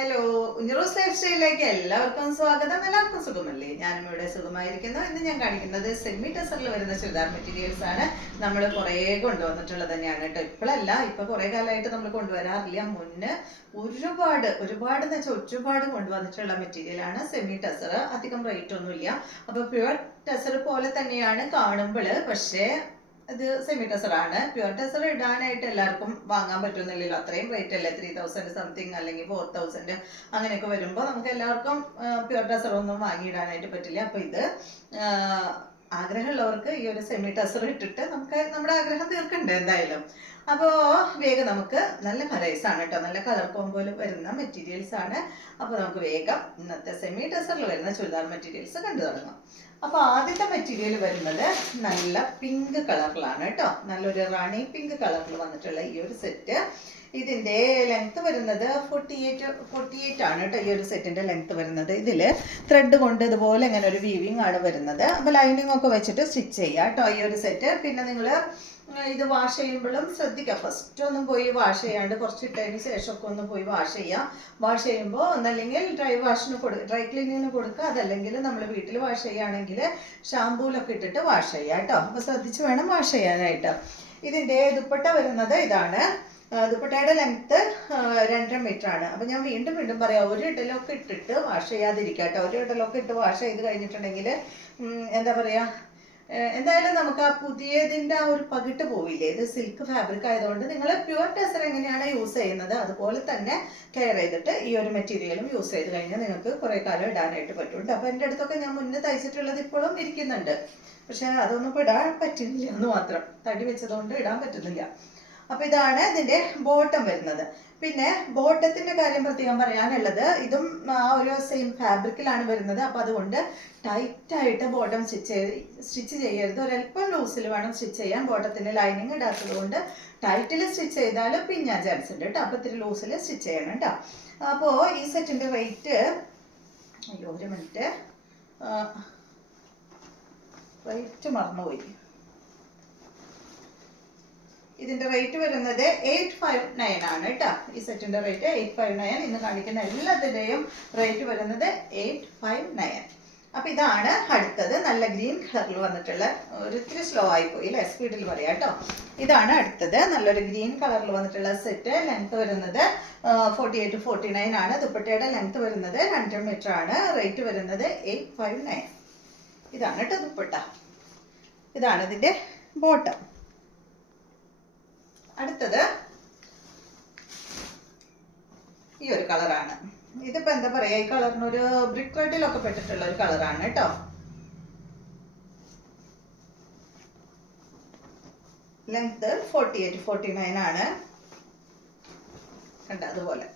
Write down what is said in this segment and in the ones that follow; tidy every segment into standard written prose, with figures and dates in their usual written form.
Hello, ഉഞ്ഞറോസ് life സ്റ്റൈലിലേക്ക് എല്ലാവർക്കും സ്വാഗതം. എല്ലാവർക്കും സുഖമല്ലേ? ഞാനും ഇവിടെ സുഖമായിരിക്കുന്നു. ഇന്ന് ഞാൻ കാണിക്കുന്നത് സെമി ടെസറിൽ വരുന്ന ചുരിദാർ മെറ്റീരിയൽസ് ആണ്. നമ്മൾ കുറേ കൊണ്ടുവന്നിട്ടുള്ളത് തന്നെയാണ് കേട്ടോ. ഇപ്പോഴല്ല, ഇപ്പൊ കുറെ കാലമായിട്ട് നമ്മൾ കൊണ്ടുവരാറില്ല. മുന്നേ ഒരുപാട് എന്ന് വെച്ചാൽ ഒരുപാട് കൊണ്ടുവന്നിട്ടുള്ള മെറ്റീരിയൽ ആണ് സെമി ടെസർ. അധികം റേറ്റ് ഒന്നുമില്ല. അപ്പൊ പ്യുവർ ടെസർ പോലെ തന്നെയാണ് കാണുമ്പോൾ, പക്ഷേ ഇത് സെമി ടെസർ ആണ്. പ്യുവർ ടെസർ ഇടാനായിട്ട് എല്ലാവർക്കും വാങ്ങാൻ പറ്റുന്നില്ലല്ലോ. അത്രയും റേറ്റ് അല്ലേ, 3000 സംതിങ് അല്ലെങ്കിൽ 4000 അങ്ങനെയൊക്കെ വരുമ്പോൾ നമുക്ക് എല്ലാവർക്കും പ്യുവർ ടെസർ ഒന്നും വാങ്ങിയിടാനായിട്ട് പറ്റില്ല. അപ്പൊ ഇത് ആഗ്രഹമുള്ളവർക്ക് ഈ ഒരു സെമി ടെസർ ഇട്ടിട്ട് നമുക്ക് നമ്മുടെ ആഗ്രഹം തീർക്കണ്ടേ എന്തായാലും. അപ്പോൾ വേഗം നമുക്ക് നല്ല ആണ് കേട്ടോ, നല്ല കളർ കോമ്പോയിൽ വരുന്ന മെറ്റീരിയൽസ് ആണ്. അപ്പോൾ നമുക്ക് വേഗം ഇന്നത്തെ സെമി ടെസറിൽ വരുന്ന ചുരിദാർ മെറ്റീരിയൽസ് കണ്ടു തുടങ്ങാം. അപ്പോൾ ആദ്യത്തെ മെറ്റീരിയൽ വരുന്നത് നല്ല പിങ്ക് കളറിലാണ് കേട്ടോ. നല്ലൊരു റാണി പിങ്ക് കളറിൽ വന്നിട്ടുള്ള ഈ ഒരു സെറ്റ്. ഇതിന്റെ ലെങ്ത് വരുന്നത് 48 ആണ് കേട്ടോ. ഈ ഒരു സെറ്റിന്റെ ലെങ്ത് വരുന്നത്. ഇതിൽ ത്രെഡ് കൊണ്ട് ഇതുപോലെ ഇങ്ങനെ ഒരു വീവിങ് ആണ് വരുന്നത്. അപ്പോൾ ലൈനിങ് ഒക്കെ വെച്ചിട്ട് സ്റ്റിച്ച് ചെയ്യാം കേട്ടോ ഈ ഒരു സെറ്റ്. പിന്നെ നിങ്ങൾ ഇത് വാഷ് ചെയ്യുമ്പോഴും ശ്രദ്ധിക്കുക, ഫസ്റ്റ് ഒന്നും പോയി വാഷ് ചെയ്യാണ്ട് കുറച്ച് ഇട്ടതിന് ശേഷമൊക്കെ ഒന്ന് പോയി വാഷ് ചെയ്യാം. വാഷ് ചെയ്യുമ്പോൾ ഒന്നല്ലെങ്കിൽ ഡ്രൈ ക്ലീനിങ്ങിന് കൊടുക്കുക, അതല്ലെങ്കിൽ നമ്മൾ വീട്ടിൽ വാഷ് ചെയ്യുകയാണെങ്കിൽ ഷാമ്പൂലൊക്കെ ഇട്ടിട്ട് വാഷ് ചെയ്യാം കേട്ടോ. അപ്പോൾ ശ്രദ്ധിച്ച് വേണം വാഷ് ചെയ്യാനായിട്ട്. ഇതിൻ്റെ ദുപ്പട്ട വരുന്നത് ഇതാണ്. ദുപ്പട്ടയുടെ ലെങ്ത്ത് 2.5 മീറ്റർ ആണ്. അപ്പോൾ ഞാൻ വീണ്ടും പറയാം, ഒരു ഇടലൊക്കെ ഇട്ടിട്ട് വാഷ് ചെയ്യാതിരിക്കുക കേട്ടോ. ഒരു ഇടലൊക്കെ ഇട്ട് വാഷ് ചെയ്ത് കഴിഞ്ഞിട്ടുണ്ടെങ്കിൽ എന്താ പറയുക, എന്തായാലും നമുക്ക് ആ പുതിയതിൻ്റെ ആ ഒരു പകിട്ട് പോവില്ലേ. ഇത് സിൽക്ക് ഫാബ്രിക് ആയതുകൊണ്ട് നിങ്ങൾ പ്യുവർ ടെസർ എങ്ങനെയാണ് യൂസ് ചെയ്യുന്നത് അതുപോലെ തന്നെ കെയർ ചെയ്തിട്ട് ഈ ഒരു മെറ്റീരിയലും യൂസ് ചെയ്ത് കഴിഞ്ഞാൽ നിങ്ങൾക്ക് കുറേ കാലം ഇടാനായിട്ട് പറ്റും. അപ്പോൾ എൻ്റെ അടുത്തൊക്കെ ഞാൻ മുന്നേ തയ്ച്ചിട്ടുള്ളത് ഇപ്പോഴും ഇരിക്കുന്നുണ്ട്, പക്ഷെ അതൊന്നും ഇപ്പോൾ ഇടാൻ പറ്റുന്നില്ല എന്ന് മാത്രം. തടി വെച്ചതുകൊണ്ട് ഇടാൻ പറ്റുന്നില്ല. അപ്പോൾ ഇതാണ് ഇതിൻ്റെ ബോട്ടം വരുന്നത്. പിന്നെ ബോട്ടത്തിൻ്റെ കാര്യം പ്രത്യേകം പറയാനുള്ളത്, ഇതും ആ ഒരു സെയിം ഫാബ്രിക്കിലാണ് വരുന്നത്. അപ്പോൾ അതുകൊണ്ട് ടൈറ്റായിട്ട് ബോട്ടം സ്റ്റിച്ച് ചെയ്യരുത്. ഒരല്പം ലൂസിൽ വേണം സ്റ്റിച്ച് ചെയ്യാൻ. ബോട്ടത്തിൻ്റെ ലൈനിങ് ഇടാത്തത് കൊണ്ട് ടൈറ്റിൽ സ്റ്റിച്ച് ചെയ്താൽ പിന്നാൻ ചാൻസ് ഉണ്ട് കേട്ടോ. അപ്പോൾ ഇത്തിരി ലൂസിൽ സ്റ്റിച്ച് ചെയ്യണം കേട്ടോ. അപ്പോൾ ഈ സെറ്റിൻ്റെ റേറ്റ്, ഒരു മിനിറ്റ്, റേറ്റ് മറന്നുപോയി. ഇതിന്റെ റേറ്റ് വരുന്നത് 859 ആണ് കേട്ടോ. ഈ സെറ്റിന്റെ റേറ്റ് 859. ഇന്ന് കാണിക്കുന്ന എല്ലാത്തിന്റെയും റേറ്റ് വരുന്നത് 859. അപ്പൊ ഇതാണ് അടുത്തത്. നല്ല ഗ്രീൻ കളറിൽ വന്നിട്ടുള്ള, ഒരിത്തിരി സ്ലോ ആയിപ്പോയി അല്ലേ, സ്പീഡിൽ പറയാം കേട്ടോ. ഇതാണ് അടുത്തത്. നല്ലൊരു ഗ്രീൻ കളറിൽ വന്നിട്ടുള്ള സെറ്റ്. ലെങ്ത് വരുന്നത് 48-49 ആണ്. ദുപ്പട്ടയുടെ ലെങ്ത് വരുന്നത് 2 മീറ്റർ ആണ്. റേറ്റ് വരുന്നത് 859. ഇതാണ് കേട്ടോ ദുപ്പട്ട. ഇതാണ് ഇതിന്റെ ബോട്ടം. അടുത്തത് ഈ ഒരു കളറാണ്. ഇതിപ്പോ എന്താ പറയാ, ഈ കളറിനൊരു ബ്രിക്ക് റെഡിലൊക്കെ പെട്ടിട്ടുള്ള ഒരു കളറാണ് കേട്ടോ. ലെങ്ത് 48-49 ആണ്. കണ്ട അതുപോലെ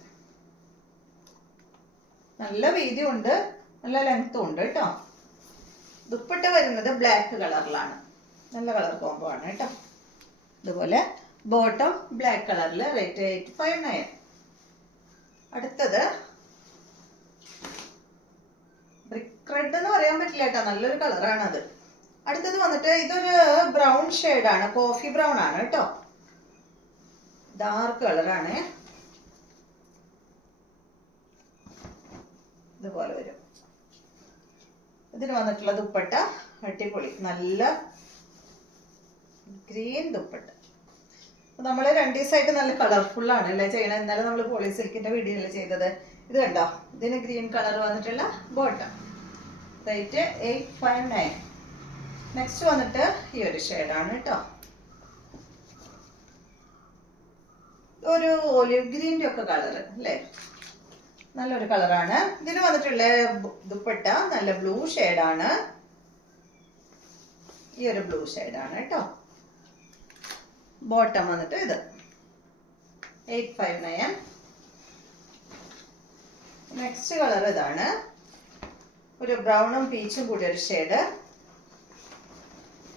നല്ല വീതി ഉണ്ട്, നല്ല ലെങ്ത്തും ഉണ്ട് കേട്ടോ. ദുപ്പട്ട വരുന്നത് ബ്ലാക്ക് കളറിലാണ്. നല്ല കളർ കോംബോ ആണ് കേട്ടോ. ഇതുപോലെ ബോട്ടം ബ്ലാക്ക് കളറിൽ. റേറ്റ് 859. അടുത്തത് ബ്രിക്ക് റെഡ് എന്ന് പറയാൻ പറ്റില്ല കേട്ടോ, നല്ലൊരു കളറാണ് അത്. അടുത്തത് വന്നിട്ട് ഇതൊരു ബ്രൗൺ ഷെയ്ഡാണ്, കോഫി ബ്രൗൺ ആണ് കേട്ടോ. ഡാർക്ക് കളറാണ്. ഇതുപോലെ വരും. ഇതിന് വന്നിട്ടുള്ള ദുപ്പട്ട അടിപൊളി, നല്ല ഗ്രീൻ ദുപ്പട്ട. നമ്മൾ 2 ദിവസമായിട്ട് നല്ല കളർഫുൾ ആണ് അല്ലേ ചെയ്യണത്. എന്നാലും നമ്മൾ പോളി സിൽക്കിന്റെ വീഡിയോ അല്ലേ ചെയ്തത്. ഇത് കണ്ടോ, ഇതിന് ഗ്രീൻ കളർ വന്നിട്ടുള്ള ബോട്ടം. റേറ്റ് 859. നെക്സ്റ്റ് വന്നിട്ട് ഈ ഒരു ഷെയ്ഡാണ് കേട്ടോ. ഒരു ഒലിവ് ഗ്രീൻ്റെ ഒക്കെ കളർ അല്ലേ, നല്ലൊരു കളറാണ്. ഇതിന് വന്നിട്ടുള്ള ദുപ്പട്ട നല്ല ബ്ലൂ ഷെയ്ഡാണ്. ഈ ഒരു ബ്ലൂ ഷെയ്ഡാണ് കേട്ടോ. ബോട്ടം വന്നിട്ട് ഇത് 859. നെക്സ്റ്റ് കളർ ഇതാണ്, ഒരു ബ്രൗണും പീച്ചും കൂടി ഒരു ഷെയ്ഡ്.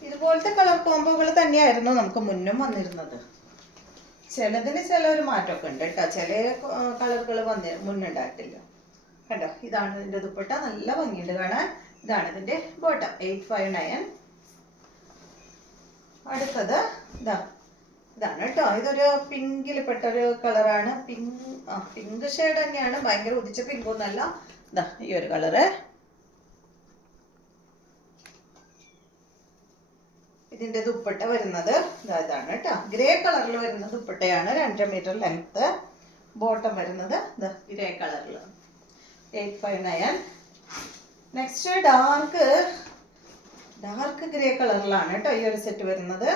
ഇതുപോലത്തെ കളർ കോംബോകൾ തന്നെയായിരുന്നു നമുക്ക് മുന്നും വന്നിരുന്നത്. ചിലതിന് ചില ഒരു മാറ്റമൊക്കെ ഉണ്ട് കേട്ടോ. ചില കളറുകൾ മുന്നുണ്ടായിട്ടില്ല. കണ്ടോ, ഇതാണ് ഇതിന്റെ ദുപ്പട്ട. നല്ല ഭംഗിയുണ്ട് കാണാൻ. ഇതാണ് ഇതിന്റെ ബോട്ടം 859. അടുത്തത് ഇതാ ഇതാണ് കേട്ടോ. ഇതൊരു പിങ്കിൽ പെട്ടൊരു കളറാണ്. പിങ്ക് ഷെയ്ഡ് തന്നെയാണ്, ഭയങ്കര ഉദിച്ച പിങ്കൊന്നല്ല. ഇതാ ഈ ഒരു കളറ്. ഇതിന്റെ ദുപ്പട്ട വരുന്നത് ഇതാണ് കേട്ടോ. ഗ്രേ കളറിൽ വരുന്ന ദുപ്പട്ടയാണ്. 2.5 മീറ്റർ ലെങ്ത്. ബോട്ടം വരുന്നത് ഗ്രേ കളറിൽ 859. നെക്സ്റ്റ് ഡാർക്ക് ഗ്രേ കളറിലാണ് കേട്ടോ ഈ ഒരു സെറ്റ് വരുന്നത്.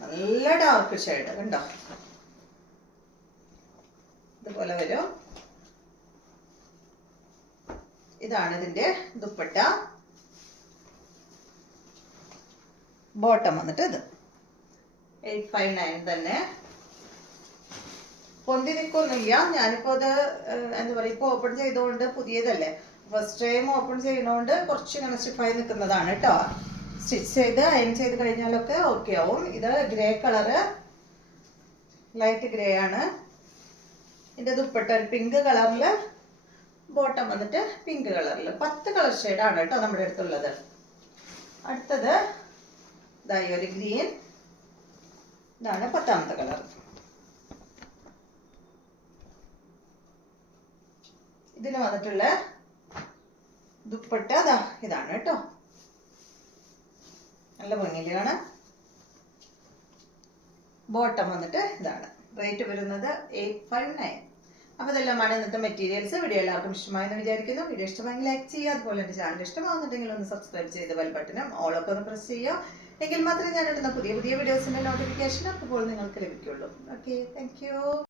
നല്ല ഡാർക്ക് ഷെയ്ഡ് കണ്ടോ, ഇതുപോലെ വരും. ഇതാണ് ഇതിന്റെ ദുപ്പട്ട. ബോട്ടം വന്നിട്ട് ഇത് 859 തന്നെ. പൊന്തി നിൽക്കൊന്നുമില്ല. ഞാനിപ്പോ അത് എന്താ പറയുക, ഇപ്പൊ ഓപ്പൺ ചെയ്തോണ്ട് പുതിയതല്ലേ, ഫസ്റ്റ് ടൈം ഓപ്പൺ ചെയ്യണോണ്ട് കുറച്ച് ഇങ്ങനെ സ്റ്റിഫായി നിൽക്കുന്നതാണ് കേട്ടോ. സ്റ്റിച്ച് ചെയ്ത് അയൺ ചെയ്ത് കഴിഞ്ഞാലൊക്കെ ഓക്കെ ആവും. ഇത് ഗ്രേ കളറ്, ലൈറ്റ് ഗ്രേ ആണ്. ഇതിന്റെ ദുപ്പട്ട പിങ്ക് കളറില്, ബോട്ടം വന്നിട്ട് പിങ്ക് കളറിൽ. 10 കളർ ഷെയ്ഡാണ് കേട്ടോ നമ്മുടെ അടുത്തുള്ളത്. അടുത്തത് ഒരു ഗ്രീൻ. ഇതാണ് 10ാമത്തെ കളർ. ഇതിന് വന്നിട്ടുള്ള ദുപ്പട്ട ഇതാണ് കേട്ടോ. നല്ല ഭംഗിയിലാണ്. ബോട്ടം വന്നിട്ട് ഇതാണ്. റേറ്റ് വരുന്നത് 859. അപ്പോൾ ഇതെല്ലാമാണ് ഇന്നത്തെ മെറ്റീരിയൽസ്. വീഡിയോ എല്ലാവർക്കും ഇഷ്ടമായെന്ന് വിചാരിക്കുന്നു. വീഡിയോ ഇഷ്ടമായെങ്കിൽ ലൈക്ക് ചെയ്യുക. അതുപോലെ എൻ്റെ ചാനൽ ഇഷ്ടമാകുന്നുണ്ടെങ്കിൽ ഒന്ന് സബ്സ്ക്രൈബ് ചെയ്ത് ബെൽ ബട്ടനും ഓളൊക്കെ ഒന്ന് പ്രസ് ചെയ്യുക. എങ്കിൽ മാത്രമേ ഞാൻ ഇടുന്ന പുതിയ വീഡിയോസിൻ്റെ നോട്ടിഫിക്കേഷൻ അപ്പോൾ നിങ്ങൾക്ക് ലഭിക്കുള്ളൂ. Okay, thank you.